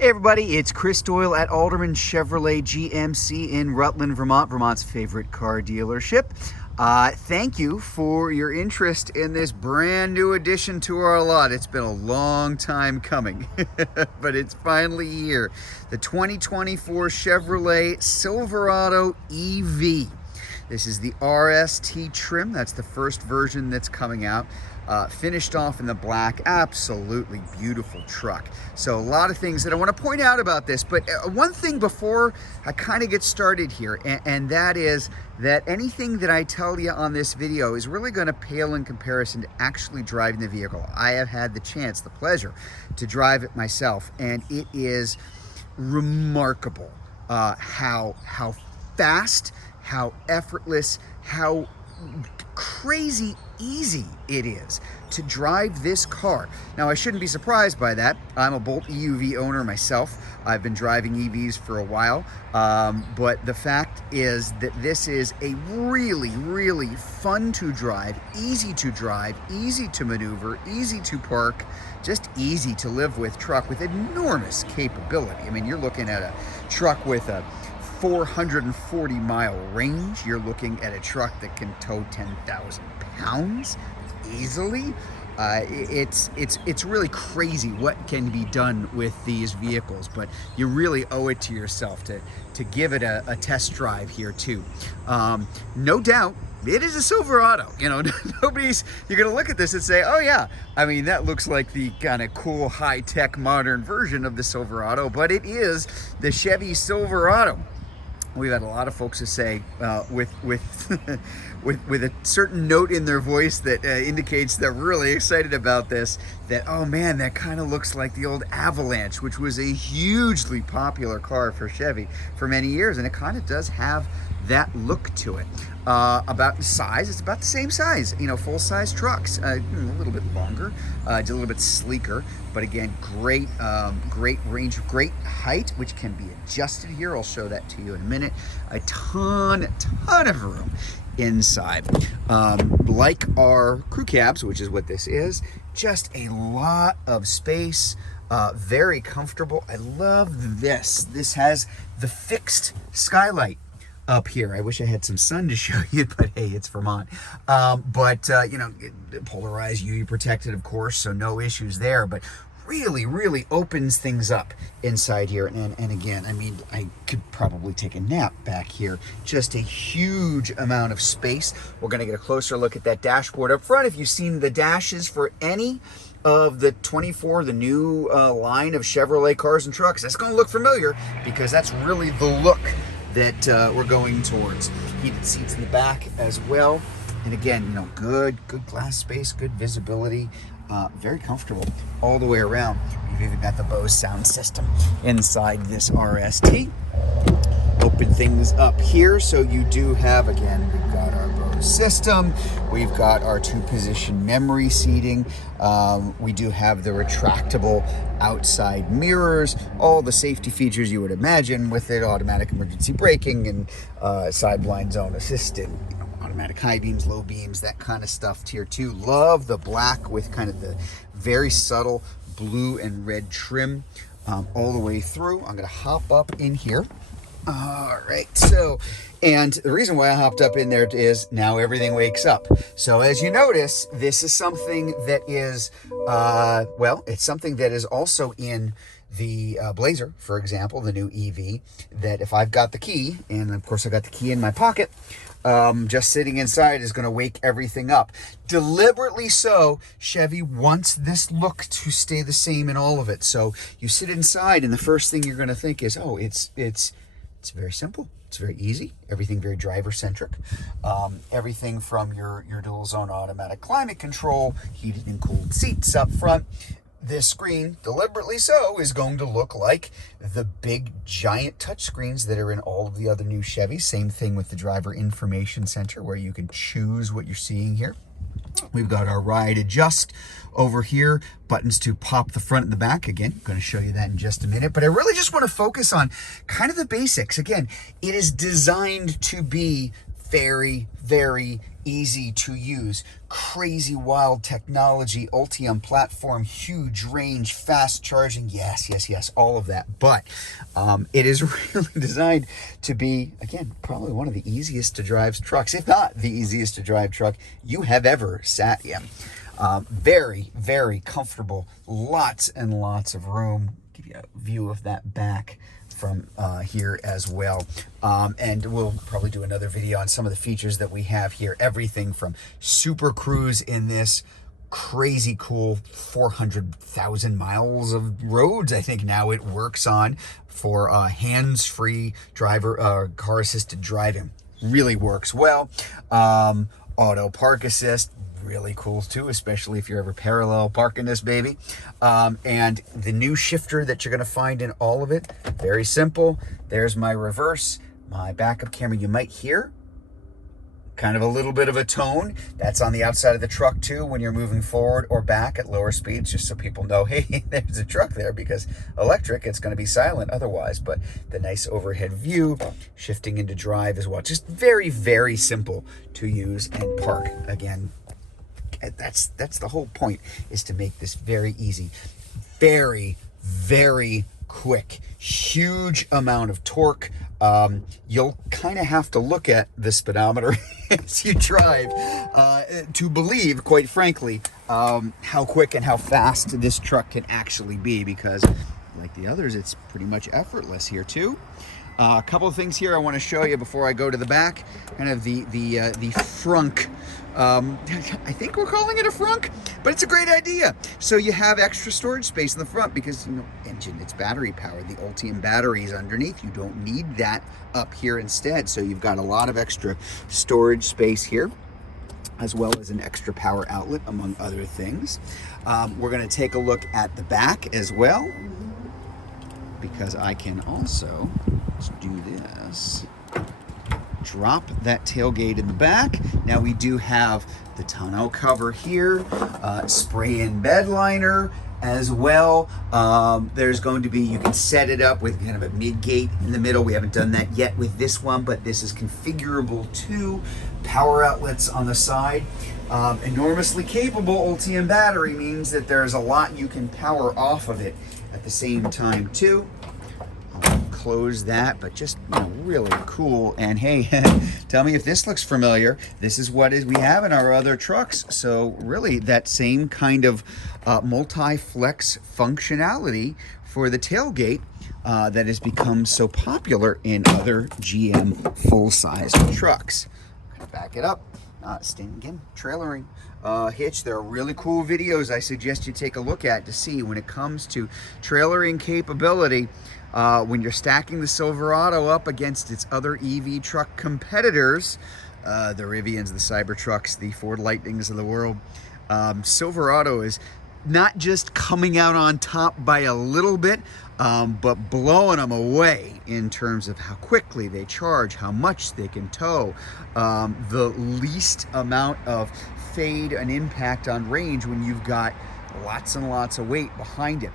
Hey everybody, it's Chris Doyle at Alderman Chevrolet GMC in Rutland, Vermont, Vermont's favorite car dealership. Thank you for your interest in this brand new addition to our lot. It's been a long time coming, but it's finally here. The 2024 Chevrolet Silverado EV. This is the RST trim. That's the first version that's coming out. Finished off in the black, absolutely beautiful truck. So a lot of things that I want to point out about this, but one thing before I kind of get started here, and that is that anything that I tell you on this video is really going to pale in comparison to actually driving the vehicle. I have had the chance, the pleasure to drive it myself, and it is remarkable how fast, how effortless, how crazy easy it is to drive this car. Now, I shouldn't be surprised by that. I'm a Bolt EUV owner myself. I've been driving EVs for a while, but the fact is that this is a really, really fun to drive, easy to maneuver, easy to park, just easy to live with truck with enormous capability. I mean, you're looking at a truck with a 440-mile range. You're looking at a truck that can tow 10,000 pounds easily. It's really crazy what can be done with these vehicles, but you really owe it to yourself to give it a test drive here too. No doubt, it is a Silverado. You know, you're gonna look at this and say, oh yeah, I mean, that looks like the kind of cool, high-tech, modern version of the Silverado, but it is the Chevy Silverado. We've had a lot of folks who say, with a certain note in their voice that indicates they're really excited about this, that, oh man, that kind of looks like the old Avalanche, which was a hugely popular car for Chevy for many years, and it kind of does have that look to it. About the size, it's about the same size, you know, full-size trucks, a little bit longer, a little bit sleeker, but again, great range, great height, which can be adjusted here. I'll show that to you in a minute. A ton of room inside. Like our crew cabs, which is what this is, just a lot of space, very comfortable. I love this. This has the fixed skylight up here. I wish I had some sun to show you, but hey, it's Vermont. You know, polarized, UV protected, of course, so no issues there, but really opens things up inside here. And again, I mean, I could probably take a nap back here. Just a huge amount of space. We're gonna get a closer look at that dashboard up front. If you've seen the dashes for any of the 24, the new line of Chevrolet cars and trucks, that's gonna look familiar because that's really the look that we're going towards. Heated seats in the back as well. And again, you know, good glass space, good visibility, very comfortable all the way around. We've even got the Bose sound system inside this RST. Open things up here, so you do have, again, we've got our Bose system, we've got our 2-position memory seating, we do have the retractable outside mirrors, all the safety features you would imagine with it, automatic emergency braking and side blind zone assistant, automatic high beams, low beams, that kind of stuff here too. Love the black with kind of the very subtle blue and red trim all the way through. I'm gonna hop up in here. All right, so, and the reason why I hopped up in there is now everything wakes up. So as you notice, this is something that is, well, it's something that is also in the Blazer, for example, the new EV, that if I've got the key, and of course I got the key in my pocket, just sitting inside is going to wake everything up. Deliberately so, Chevy wants this look to stay the same in all of it. So you sit inside and the first thing you're going to think is, oh, it's very simple. It's very easy. Everything very driver-centric. Everything from your dual zone automatic climate control, heated and cooled seats up front. This screen, deliberately so, is going to look like the big giant touchscreens that are in all of the other new Chevys. Same thing with the driver information center where you can choose what you're seeing here. We've got our ride adjust over here, buttons to pop the front and the back. Again, I'm going to show you that in just a minute, but I really just want to focus on kind of the basics. Again, it is designed to be very easy to use, crazy wild technology, Ultium platform, huge range, fast charging, yes, all of that. But it is really designed to be, again, probably one of the easiest to drive trucks, if not the easiest to drive truck you have ever sat in. Very, very comfortable, lots and lots of room. Give you a view of that back from here as well. And we'll probably do another video on some of the features that we have here. Everything from Super Cruise in this crazy cool 400,000 miles of roads, I think now it works on, for hands-free driver, car-assisted driving. Really works well. Auto park assist, really cool too, especially if you're ever parallel parking this baby. And the new shifter that you're going to find in all of it, very simple. There's my reverse, my backup camera. You might hear kind of a little bit of a tone. That's on the outside of the truck too when you're moving forward or back at lower speeds, just so people know, hey, there's a truck there, because electric, it's going to be silent otherwise. But the nice overhead view, shifting into drive as well. Just very, very simple to use and park. Again, that's the whole point, is to make this very easy. Very, very quick, huge amount of torque. You'll kind of have to look at the speedometer as you drive to believe, quite frankly, how quick and how fast this truck can actually be, because like the others, it's pretty much effortless here too. A couple of things here I want to show you before I go to the back. Kind of the frunk. I think we're calling it a frunk, but it's a great idea. So you have extra storage space in the front because, you know, engine, it's battery powered. The Ultium battery is underneath. You don't need that up here instead. So you've got a lot of extra storage space here, as well as an extra power outlet, among other things. We're going to take a look at the back as well, because I can also, let's do this, drop that tailgate in the back. Now we do have the tonneau cover here, spray-in bed liner as well. There's going to be, you can set it up with kind of a mid-gate in the middle. We haven't done that yet with this one, but this is configurable too. Power outlets on the side. Enormously capable Ultium battery means that there's a lot you can power off of it at the same time too. I'll close that, but just, you know, really cool. And hey, tell me if this looks familiar. This is what we have in our other trucks. So really that same kind of multi-flex functionality for the tailgate that has become so popular in other GM full-size trucks. I'm gonna back it up. Again, trailering hitch. There are really cool videos I suggest you take a look at to see when it comes to trailering capability. When you're stacking the Silverado up against its other EV truck competitors, the Rivians, the Cybertrucks, the Ford Lightnings of the world, Silverado is not just coming out on top by a little bit, but blowing them away in terms of how quickly they charge, how much they can tow, the least amount of fade and impact on range when you've got lots and lots of weight behind it.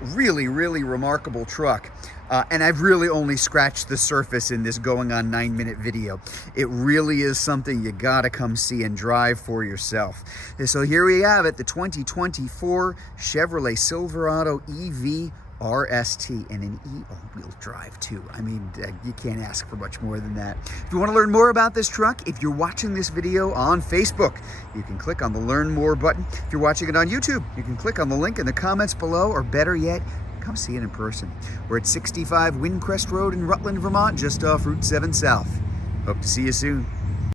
Really, really remarkable truck. And I've really only scratched the surface in this going on 9-minute video. It really is something you gotta come see and drive for yourself. So here we have it, the 2024 Chevrolet Silverado EV RST, and an all-wheel drive too. I mean, you can't ask for much more than that. If you want to learn more about this truck, if you're watching this video on Facebook, you can click on the Learn More button. If you're watching it on YouTube, you can click on the link in the comments below, or better yet, come see it in person. We're at 65 Windcrest Road in Rutland, Vermont, just off Route 7 South. Hope to see you soon.